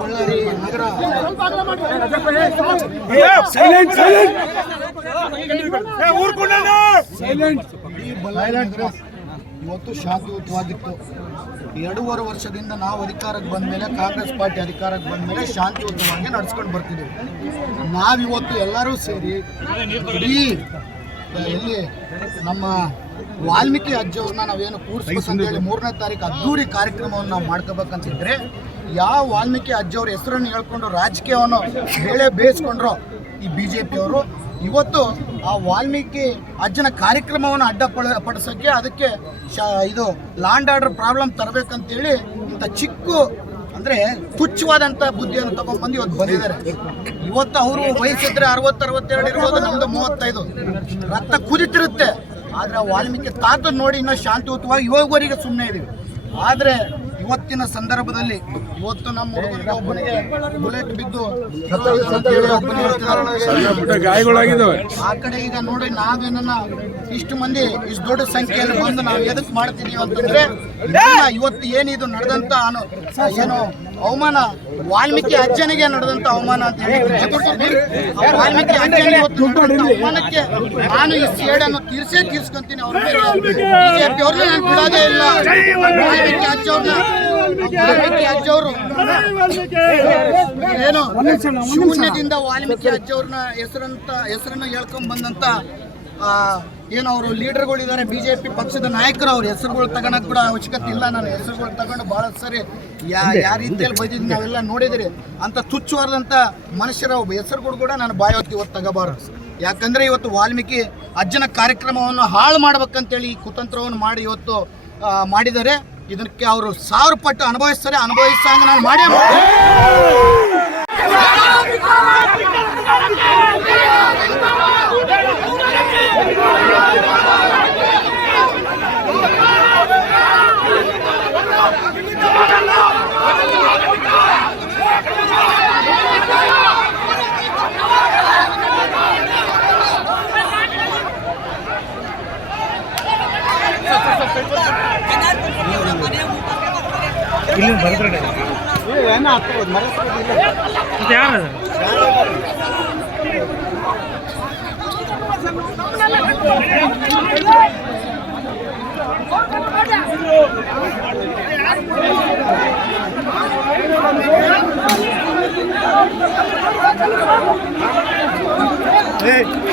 ಬಳ್ಳಾರಿ ನಗರ ಇವತ್ತು ಶಾಂತಿಯುತವಾಗಿತ್ತು. 2.5 ವರ್ಷದಿಂದ ನಾವು ಅಧಿಕಾರಕ್ಕೆ ಬಂದ ಮೇಲೆ, ಕಾಂಗ್ರೆಸ್ ಪಾರ್ಟಿ ಅಧಿಕಾರಕ್ಕೆ ಬಂದ ಮೇಲೆ ಶಾಂತಿಯುತವಾಗಿ ನಡೆಸ್ಕೊಂಡು ಬರ್ತಿದ್ದೀವಿ. ನಾವಿವತ್ತು ಎಲ್ಲರೂ ಸೇರಿ ಇಡೀ ಎಲ್ಲಿ ನಮ್ಮ ವಾಲ್ಮೀಕಿ ಅಜ್ಜವ್ರನ್ನ ನಾವೇನು ಕೂರಿಸ್ಬೇಕಂತೇಳಿ 3ನೇ ತಾರೀಕು ಅದ್ದೂರಿ ಕಾರ್ಯಕ್ರಮವನ್ನು ನಾವು ಮಾಡ್ಕೋಬೇಕಂತಿದ್ರೆ, ಯಾವ ವಾಲ್ಮೀಕಿ ಅಜ್ಜವ್ರ ಹೆಸರನ್ನು ಹೇಳ್ಕೊಂಡು ರಾಜಕೀಯವನ್ನು ಬೇಳೆ ಬೇಯಿಸ್ಕೊಂಡ್ರು ಈ BJPಯವರು, ಇವತ್ತು ಆ ವಾಲ್ಮೀಕಿ ಅಜ್ಜನ ಕಾರ್ಯಕ್ರಮವನ್ನು ಅಡ್ಡಪಡಿಸೋಕ್ಕೆ ಅದಕ್ಕೆ ಇದು ಲಾಂಡ್ ಆರ್ಡರ್ ಪ್ರಾಬ್ಲಮ್ ತರಬೇಕಂತೇಳಿ ಇಂಥ ಚಿಕ್ಕ ಅಂದರೆ ತುಚ್ಛವಾದಂಥ ಬುದ್ಧಿಯನ್ನು ತಗೊಂಡ್ಬಂದು ಇವತ್ತು ಬಂದಿದ್ದಾರೆ. ಇವತ್ತು ಅವರು ವಯಸ್ಸಿದ್ರೆ 60-62 ಇರ್ಬೋದು, ನಮ್ಮದು 35. ರಕ್ತ ಕುದಿತಿರುತ್ತೆ. ಆದರೆ ವಾಲ್ಮೀಕಿ ತಾತ ನೋಡಿ ಇನ್ನೂ ಶಾಂತಿಯುತವಾಗಿ ಇವಾಗವರೆಗೆ ಸುಮ್ಮನೆ ಇದ್ದೀವಿ. ಆದರೆ ಇವತ್ತಿನ ಸಂದರ್ಭದಲ್ಲಿ ಇವತ್ತು ನಮ್ಮ ಹುಡುಗನಿಗೆ ಒಬ್ಬನಿಗೆ ಬುಲೆಟ್ ಬಿದ್ದು ಗಾಯಗಳಾಗಿದ್ದಾವೆ. ಆ ಕಡೆ ಈಗ ನೋಡಿ ನಾವೇನನ್ನ ಇಷ್ಟು ಮಂದಿ ಇಷ್ಟು ದೊಡ್ಡ ಸಂಖ್ಯೆಯಲ್ಲಿ ಬಂದು ನಾವು ಎದಕ್ಕೆ ಮಾಡ್ತಿದೀವಿ ಅಂತಂದ್ರೆ, ಇವತ್ತು ಏನಿದು ನಡೆದಂತ ಏನು ಅವಮಾನ, ವಾಲ್ಮೀಕಿ ಅಜ್ಜನಿಗೆ ನಡೆದಂತ ಅವಮಾನ ಅಂತ ಹೇಳಿ ವಾಲ್ಮೀಕಿ ಅಜ್ಜನಿಗೆ ಇವತ್ತು ಅವಮಾನಕ್ಕೆ ನಾನು ಈ ಸೇಡನ್ನು ತೀರ್ಸ್ಕೊಂತೀನಿ. ಅವ್ರ ಮೇಲೆ BJP ಅವ್ರನ್ನ ನಾನು ಬಿಡೋದೇ ಇಲ್ಲ. ವಾಲ್ಮೀಕಿ ಅಜ್ಜವರು ಏನು ಶೂನ್ಯದಿಂದ ವಾಲ್ಮೀಕಿ ಅಜ್ಜವ್ರನ್ನ ಹೆಸರನ್ನು ಹೇಳ್ಕೊಂಡ್ ಬಂದಂತ ಏನು ಅವರು ಲೀಡರ್ಗಳಿದ್ದಾರೆ, BJP ಪಕ್ಷದ ನಾಯಕರು. ಅವ್ರ ಹೆಸರುಗಳು ತಗೊಳಕ್ ಕೂಡ ಅವಶ್ಯಕತೆ ಇಲ್ಲ. ನಾನು ಹೆಸರುಗಳು ತಗೊಂಡು ಬಹಳ ಸರಿ ಯಾವ ರೀತಿಯಲ್ಲಿ ಬೈದಿದ್ದೀನಿ ನಾವೆಲ್ಲ ನೋಡಿದಿರಿ. ಅಂತ ತುಚ್ಛವಾದಂಥ ಮನುಷ್ಯರ ಹೆಸರುಗಳು ಕೂಡ ನಾನು ಬಾಯವತ್ತು ಇವತ್ತು ತಗೋಬಾರದು. ಯಾಕಂದರೆ ಇವತ್ತು ವಾಲ್ಮೀಕಿ ಅಜ್ಜನ ಕಾರ್ಯಕ್ರಮವನ್ನು ಹಾಳು ಮಾಡ್ಬೇಕಂತೇಳಿ ಈ ಕುತಂತ್ರವನ್ನು ಮಾಡಿ ಇವತ್ತು ಮಾಡಿದ್ದಾರೆ. ಇದಕ್ಕೆ ಅವರು 1000 ಪಟ್ಟು ಅನುಭವಿಸ್ತಾರೆ. ಅನುಭವಿಸಂಗ ನಾನು ಮಾಡೇ ಇಲ್ಲಿ ಬರದ್ರೆ ಏನೋ ಆಗ್ತದೆ ಮರ ಯಾರು Hey!